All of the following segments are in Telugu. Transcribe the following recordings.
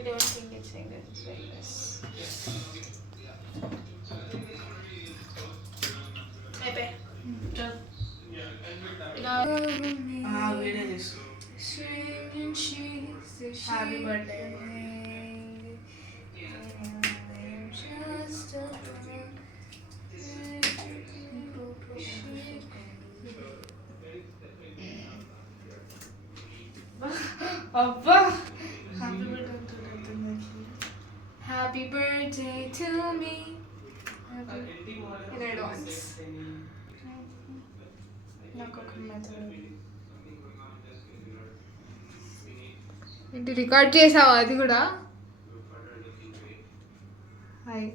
I don't think it's saying that it's famous. అయిపోయి వీడియో తీసు. Happy birthday. అబ్బా happy birthday to me in advance. నాకు ఒక మెథడ్ ఏంటి రికార్డ్ చేసావా అది కూడా? హాయ్.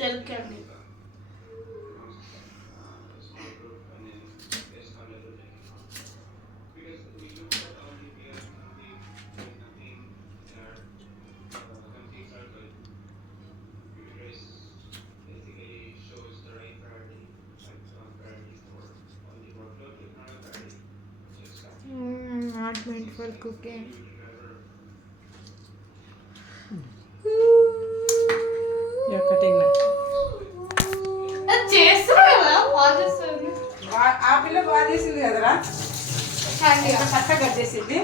జల్కండి. Not meant for cooking. You're cutting now. చేస్తున్నా కదా బాధేస్తుంది. ఆ పిల్ల బాగా చేసింది కదరా, హ్యాండీ కట్ట కట్ చేసింది.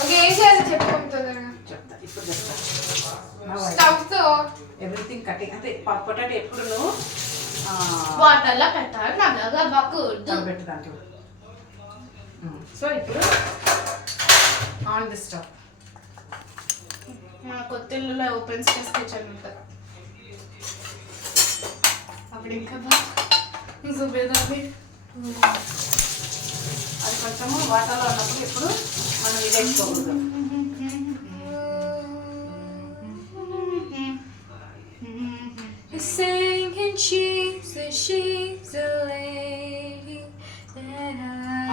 ఓకే ఏం చేయాలి చెప్పుకుంటుందా? చెప్తా, ఇప్పుడు చెప్తా. స్టవ్ తో ఎవ్రీథింగ్ కటింగ్ అంటే పొటాటో ఎప్పుడు నువ్వు వాటర్లో పెట్టాలి, నల్లగా బాకూడదు. పెట్టు దాంట్లో. సో ఇప్పుడు ఆన్ ది స్టవ్. మా కొత్త ఇల్లులో ఓపెన్ స్పేస్ కిచెన్ ఉంటుంది. అప్పుడు ఇంకా బాగా చూపేదాన్ని. అది కొంచెము వాటర్లో ఉన్నప్పుడు ఇప్పుడు మనం ఇది వేసుకోకూడదు. Singing she's a lady and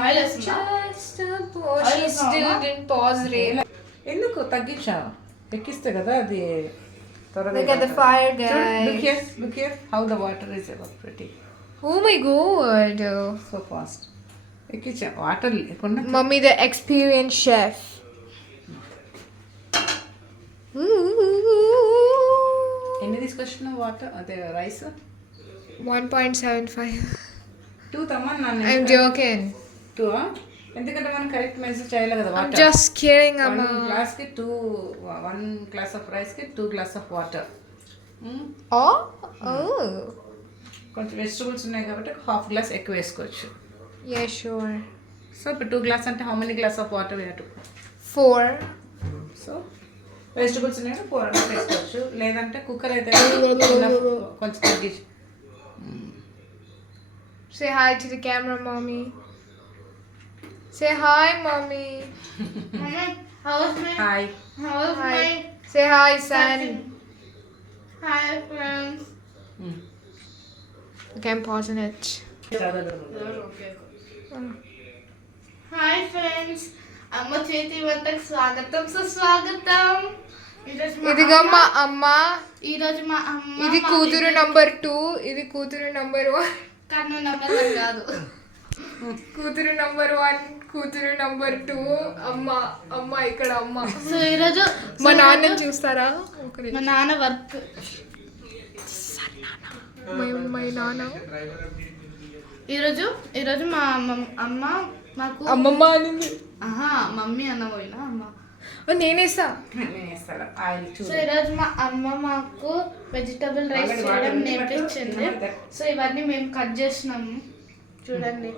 I just a boy. She still didn't pause it. ఎందుకు తగ్గించావు? ఎక్కిస్తే కదా అది త్వరగా. Look at the fire, guys. Look here how the water is evaporating. Oh my god. So fast. ఎక్కించా వాటర్ లేకుండా. Mummy, the experienced chef. ఎన్ని తీసుకొచ్చినావు వాటర్ అదే రైస్? 1.75. 2 తమ్మన్నా. I'm joking. 2 ఎందుకంటే మనం కరెక్ట్ మెజర్ చేయాలి కదా I'm water. just kidding, one Amma. గ్లాస్కి 1 గ్లాస్ ఆఫ్ రైస్కి 2 గ్లాస్ ఆఫ్ వాటర్. Oh? కొంచెం వెజిటబుల్స్ ఉన్నాయి కాబట్టి హాఫ్ గ్లాస్ ఎక్కువ వేసుకోవచ్చు. Yeah, sure. సో ఇప్పుడు 2 గ్లాస్ అంటే how many glass of water వేయటు? 4. సో వెజిటబుల్స్ ఉన్నాయి 4 గ్లాస్ వేసుకోవచ్చు. లేదంటే కుక్కర్ అయితే కొంచెం తగ్గించి. Say hi to the camera, Mommy. Say hi, Mommy. How's my hi. how's Hi. my Say hi, son. hi friends? Okay, I'm pausing it. Hi friends. అమ్మ చేతి వంటకు స్వాగతం సుస్వాగతం. ఇదిగో మా అమ్మ. ఈరోజు మా అమ్మ ఇది కూతురు నంబర్ 2, ఇది కూతురు నంబర్ 1. కన్ను నంబర్ కాదు. కూతురు నంబర్ 1, కూతురు నంబర్ 2. అమ్మ ఇక్కడ అమ్మ. సో ఈరోజు మా నాన్నని చూస్తారా? మా నాన్న వర్క్. మై నాన్న. ఈరోజు మా అమ్మ మాకు అమ్మమ్మ అనింది. మమ్మీ అన్న పోయినా అమ్మ. నేనేస్తా. ఆయిల్ సో ఈరోజు మా అమ్మ మాకు వెజిటబుల్ రైస్ చేయడం నేర్పించింది. సో ఇవన్నీ మేము కట్ చేసినాము చూడండి.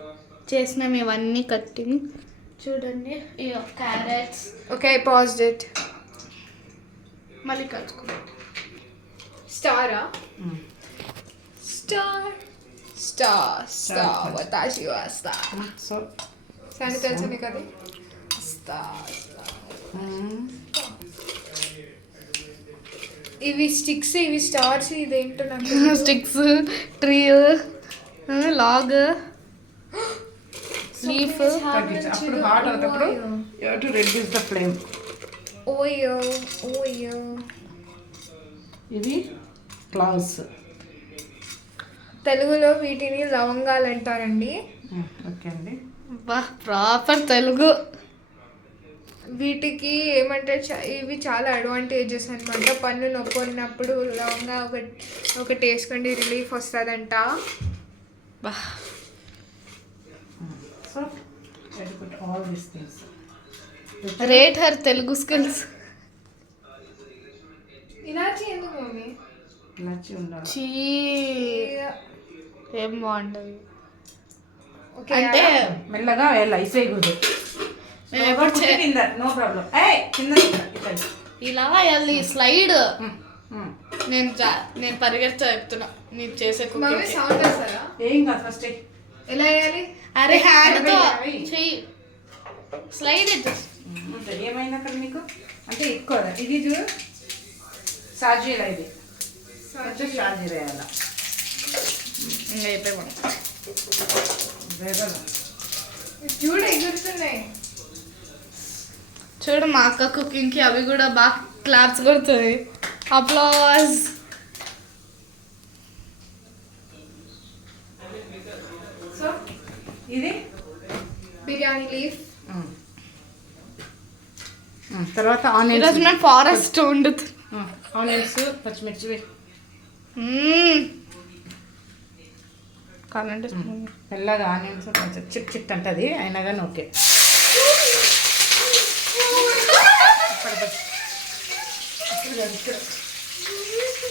చేసినాం ఇవన్నీ కట్టింగ్ చూడండి. Carrots. Okay, I paused it. మళ్ళీ కలుసుకుందాం. స్టారా? స్టార్ వతాషి వా స్టార్. సో సాని తెలుసు కదా? స్టార్. ఇవి స్టిక్స్, ఇవి స్టార్స్, ఇదేంటో నాకు. Sticks, tree, log, leaf. తగ్గించు. అప్పుడు హాట్ అవుతప్పుడు you have to reduce the flame. ఓయో ఓయో. ఇవి క్లౌస్. తెలుగులో వీటిని లవంగాలు అంటారండి. ఓకే అండి. బా ప్రాపర్ తెలుగు. వీటికి ఏమంటే ఇవి చాలా అడ్వాంటేజెస్ అనమాట. పన్ను నొప్పి ఉన్నప్పుడు లవంగా ఒకటి వేసుకోండి, రిలీఫ్ వస్తుందంట. బా so all these things. Rate her Telugu skills. ఇలాచి ఎందుకు మమ్మీ? ఇలాచి ఉండాలి. చీ ఏం బాగుంటుంది. ఓకే అంటే మెల్లగా వేయాలి, ఇసేయకూడదు. No problem. ఇలా వేయాలి స్లైడ్. నేను పరిగెత్తా చెప్తున్నా నీకు చేసే మమ్మీ కుకింగ్. సౌండ్ వస్తుందా? ఏం కాదు, ఫస్ట్ ఎలా వేయాలి? అరే హ్యాండ్ తో చెయ్యి స్లైడ్. ఏమైంది అక్కడ మీకు? అంటే ఎక్కువ ఇది చూడు, సాజీరా. ఇది కొంచెం సాజీరా వేయాలి. ఇంకా అయిపోయి మనం చూడు ఎగురుతున్నాయి. చూడు మా అక్క కుకింగ్కి అవి కూడా బాగా క్లాప్స్ కొడుతుంది. అప్లాజ్. సో ఇది బిర్యానీ లీఫ్. తర్వాత ఈరోజు ఆనియన్స్. మేము ఫారెస్ట్ వండుతుంది. ఆనియన్స్, పచ్చిమిర్చి కావాలంటే మెల్లగా ఆనియన్స్ కొంచెం చిట్ చిట్ అంటది, అయినా కానీ ఓకే.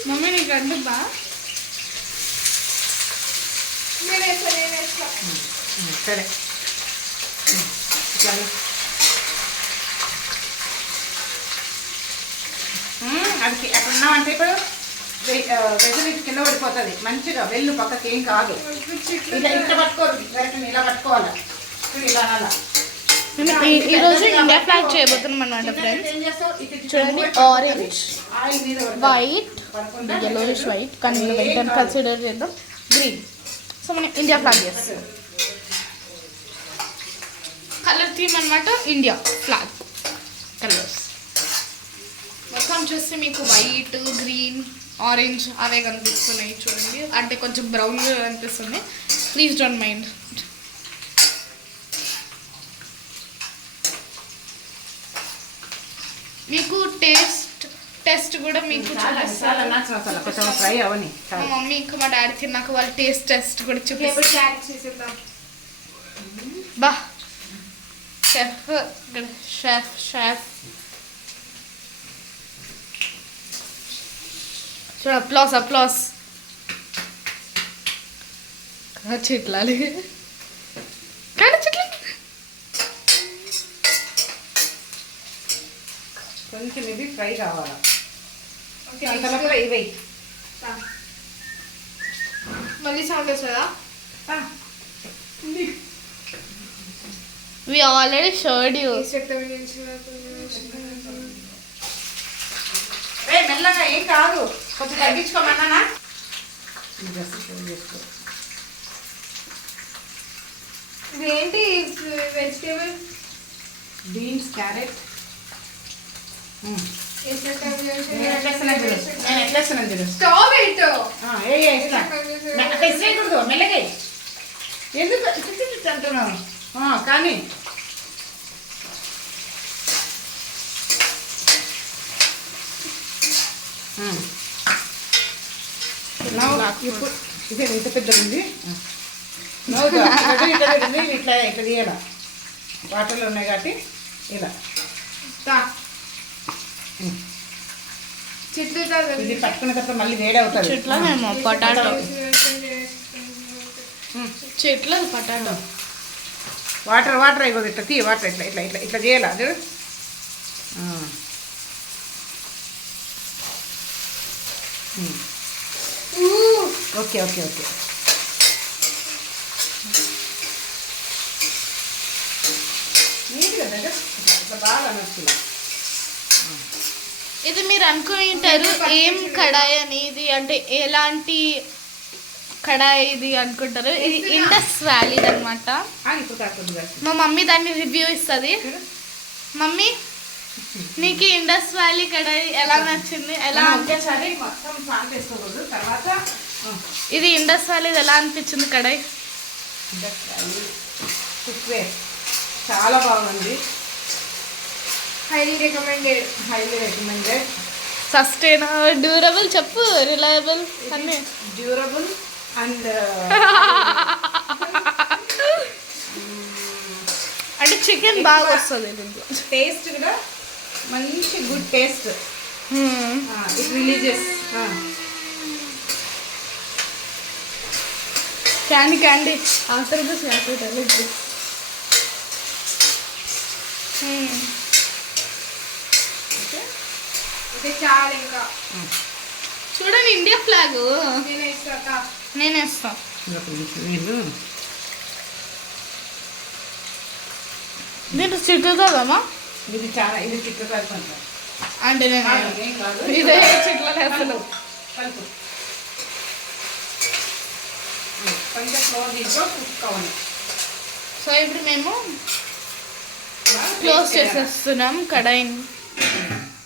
మమ్మీ నీకు అంటుందా? సరే అది అక్కడ ఉన్నామంటే ఇప్పుడు వెజిటేబుల్ కింద పడిపోతుంది. మంచిగా వెళ్ళు పక్కకి, ఏం కాదు. ఇలా ఇట్లా పట్టుకోదు, వెరైటీ ఇలా పట్టుకోవాలి. ఇలా అలా ఈ రోజు ఇండియా ఫ్లాగ్ చేయబోతున్నాం అన్నమాట ఫ్రెండ్స్. ఏం చేస్తావు? చూడండి, ఆరెంజ్, ఆయిల్ మీద వైట్, yellowish వైట్, కానీ వైట్ అని కన్సిడర్ చేద్దాం, గ్రీన్. సో మనం ఇండియా ఫ్లాగ్ చేస్తాం. కలర్ థీమ్ అనమాట ఇండియా ఫ్లాగ్ కలర్స్. మొత్తం చూస్తే మీకు వైట్, గ్రీన్, ఆరెంజ్ అవే కనిపిస్తున్నాయి చూడండి. అంటే కొంచెం బ్రౌన్గా కనిపిస్తుంది, ప్లీజ్ డోంట్ మైండ్. మీకు టెస్ట్ కూడా మీకు చూపిస్తాను. కొంచెం ఫ్రై అవని. మా మమ్మీ ఇంకా మా డాడీ తిన్నాక వాళ్ళ టెస్ట్ కూడా చూపిస్తారు. బా షెఫ్ షెఫ్ షెఫ్ చూడ అప్లాస్ చెట్లాలి కానీ చెట్ల కొంచెం ఇది ఫ్రై కావాలా. అంతలోపల ఇవి మళ్ళీ సౌండ్ వస్తుందా? We already showed you. మెల్లగా, ఏం కాదు, కొంచెం తగ్గించుకోమన్నానా. ఇదేంటి వెజిటేబుల్? Beans, carrot. నేను ఎట్లేస్తున్నాను చూడు. స్టవ్ పెట్టు. ఇసేయకూడదు, మెల్లగా. ఎందుకు అంటున్నావు? కానీ ఇప్పుడు ఇదే ఇంత పెద్ద ఉంది. ఇట్లా ఇట్లా తీయాల. వాటర్లో ఉన్నాయి కాబట్టి ఇలా చెట్లు ఇది పట్టుకున్న తర్వాత మళ్ళీ వేడి అవుతుంది. చెట్లనేమో పొటాటో, చెట్లు పొటాటో. వాటర్ అయిపోతుంది. ఇట్లా తీ, వాటర్ ఇట్లా ఇట్లా ఇట్లా ఇట్లా చేయాలి. అది ఓకే ఓకే ఓకే. ఇట్లా బాగా నచ్చుతుంది. ఇది మీరు అనుకుని ఉంటారు ఏం కడాయి అనేది, అంటే ఎలాంటి కడాయి ఇది అనుకుంటారు. ఇది ఇండస్ వ్యాలీది అనమాట. మా మమ్మీ దాన్ని రివ్యూ ఇస్తుంది. మమ్మీ నీకు ఇండస్ వ్యాలీ కడాయి ఎలా నచ్చింది? ఎలా ఒకేసారి మొత్తం సాల్ట్ వేసుకోకూడదు. తర్వాత ఇది ఇండస్ వ్యాలీది ఎలా అనిపించింది కడాయి? కుక్వేర్ చాలా బాగుంది. Highly recommended. సస్టైన్, డ్యూరబుల్ చెప్పు, రిలయబుల్ అన్నీ. డ్యూరబుల్ అండ్ అంటే చికెన్ బాగా వస్తుంది దీంట్లో. టేస్ట్ కూడా మంచి good taste. It religious. Candy after this okay చాలు ఇంకా. చూడండి ఇండియా ఫ్లాగ్. నేను ఇస్తా. నేను వేస్తాను. దీంట్లో చిట్టుతుందమ్మా. ఇది చాలా ఇది చిట్టు కలుపుకుంటాం. అంటే నేను ఏం కాదు. ఇదే చిట్ల వేస్తాను. కలుపు కొంచెం ఫ్లోర్ దీంట్లో కుక్ కావాలి. సో ఇప్పుడు మేము క్లోజ్ చేసేస్తున్నాం కడాయిని.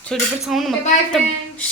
చూడు ఇప్పుడు సౌండ్ Bye, మొత్తం friends.